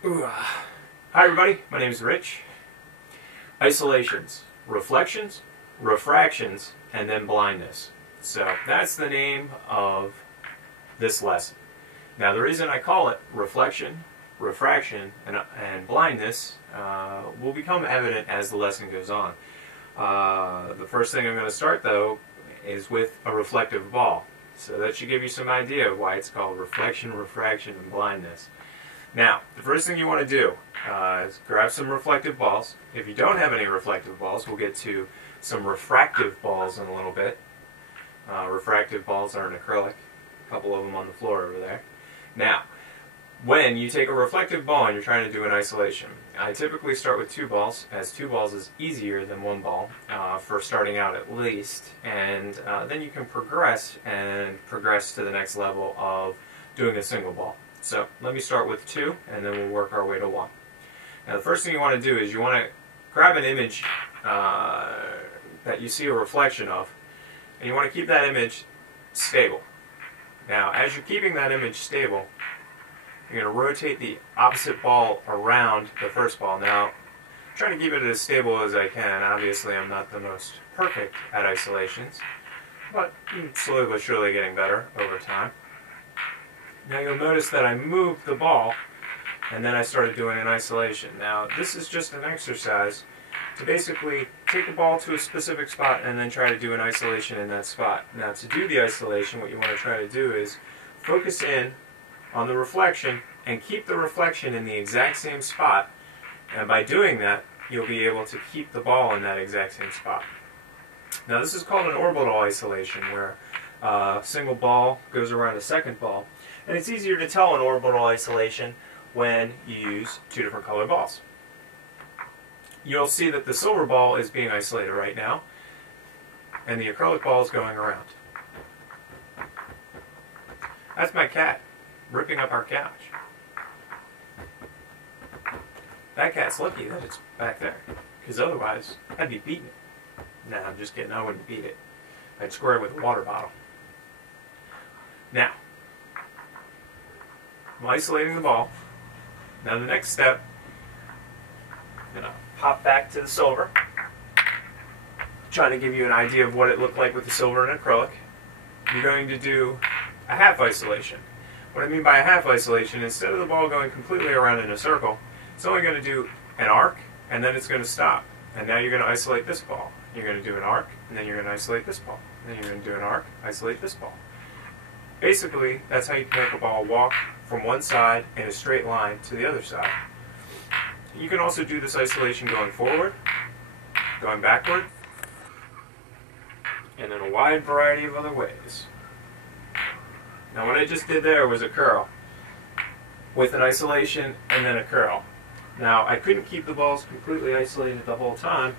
Hi everybody, my name is Rich. Isolations, reflections, refractions, and then blindness. So that's the name of this lesson. Now the reason I call it reflection, refraction, and blindness will become evident as the lesson goes on. The first thing I'm going to start though is with a reflective ball. So that should give you some idea of why it's called reflection, refraction, and blindness. Now, the first thing you want to do is grab some reflective balls. If you don't have any reflective balls, we'll get to some refractive balls in a little bit. Refractive balls are in acrylic. A couple of them on the floor over there. Now, when you take a reflective ball and you're trying to do an isolation, I typically start with 2 balls, as 2 balls is easier than 1 ball for starting out at least, and then you can progress to the next level of doing a single ball. So let me start with 2, and then we'll work our way to 1. Now the first thing you want to do is you want to grab an image that you see a reflection of, and you want to keep that image stable. Now as you're keeping that image stable, you're going to rotate the opposite ball around the first ball. Now, I'm trying to keep it as stable as I can. Obviously, I'm not the most perfect at isolations, but I'm slowly but surely getting better over time. Now you'll notice that I moved the ball, and then I started doing an isolation. Now, this is just an exercise to basically take the ball to a specific spot and then try to do an isolation in that spot. Now, to do the isolation, what you want to try to do is focus in on the reflection and keep the reflection in the exact same spot, and by doing that you'll be able to keep the ball in that exact same spot. Now this is called an orbital isolation, where a single ball goes around a second ball, and it's easier to tell an orbital isolation when you use 2 different colored balls. You'll see that the silver ball is being isolated right now and the acrylic ball is going around. That's my cat ripping up our couch. That cat's lucky that it's back there, because otherwise I'd be beating it. Nah, I'm just kidding, I wouldn't beat it. I'd square it with a water bottle. Now, I'm isolating the ball. Now the next step, I'm going to pop back to the silver, trying to give you an idea of what it looked like with the silver and acrylic. You're going to do a half isolation. What I mean by a half isolation, instead of the ball going completely around in a circle, it's only going to do an arc, and then it's going to stop. And now you're going to isolate this ball. You're going to do an arc, and then you're going to isolate this ball. And then you're going to do an arc, isolate this ball. Basically, that's how you can make a ball walk from one side in a straight line to the other side. You can also do this isolation going forward, going backward, and in a wide variety of other ways. Now what I just did there was a curl, with an isolation and then a curl. Now I couldn't keep the balls completely isolated the whole time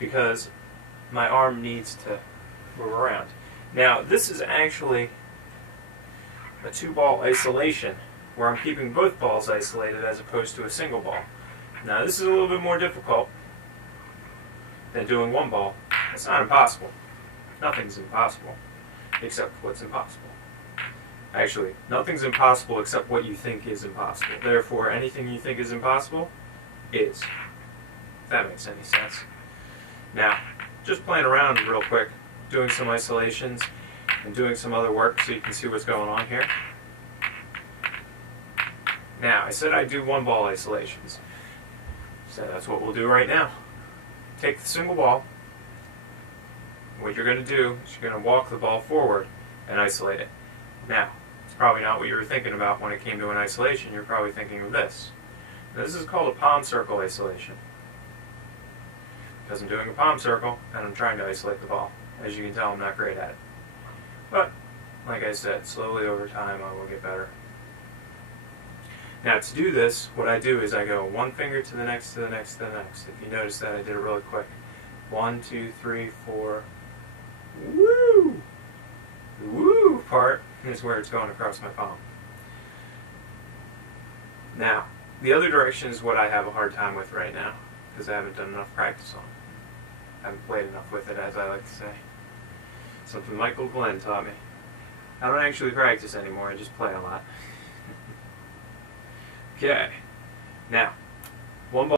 because my arm needs to move around. Now this is actually a 2-ball isolation where I'm keeping both balls isolated as opposed to a single ball. Now this is a little bit more difficult than doing 1 ball. It's not impossible. Nothing's impossible except what's impossible. Actually, nothing's impossible except what you think is impossible. Therefore, anything you think is impossible is. If that makes any sense. Now, just playing around real quick, doing some isolations and doing some other work so you can see what's going on here. Now, I said I'd do 1-ball isolations. So that's what we'll do right now. Take the single ball. What you're going to do is you're going to walk the ball forward and isolate it. Now, it's probably not what you were thinking about when it came to an isolation. You're probably thinking of this. Now, this is called a palm circle isolation, because I'm doing a palm circle and I'm trying to isolate the ball. As you can tell, I'm not great at it. But, like I said, slowly over time I will get better. Now, to do this, what I do is I go 1 finger to the next, to the next, to the next. If you notice that, I did it really quick. 1, 2, 3, 4. Woo! The woo part is where it's going across my palm. Now, the other direction is what I have a hard time with right now, because I haven't done enough practice on it. I haven't played enough with it, as I like to say. Something Michael Glenn taught me. I don't actually practice anymore, I just play a lot. Okay. Now, one more.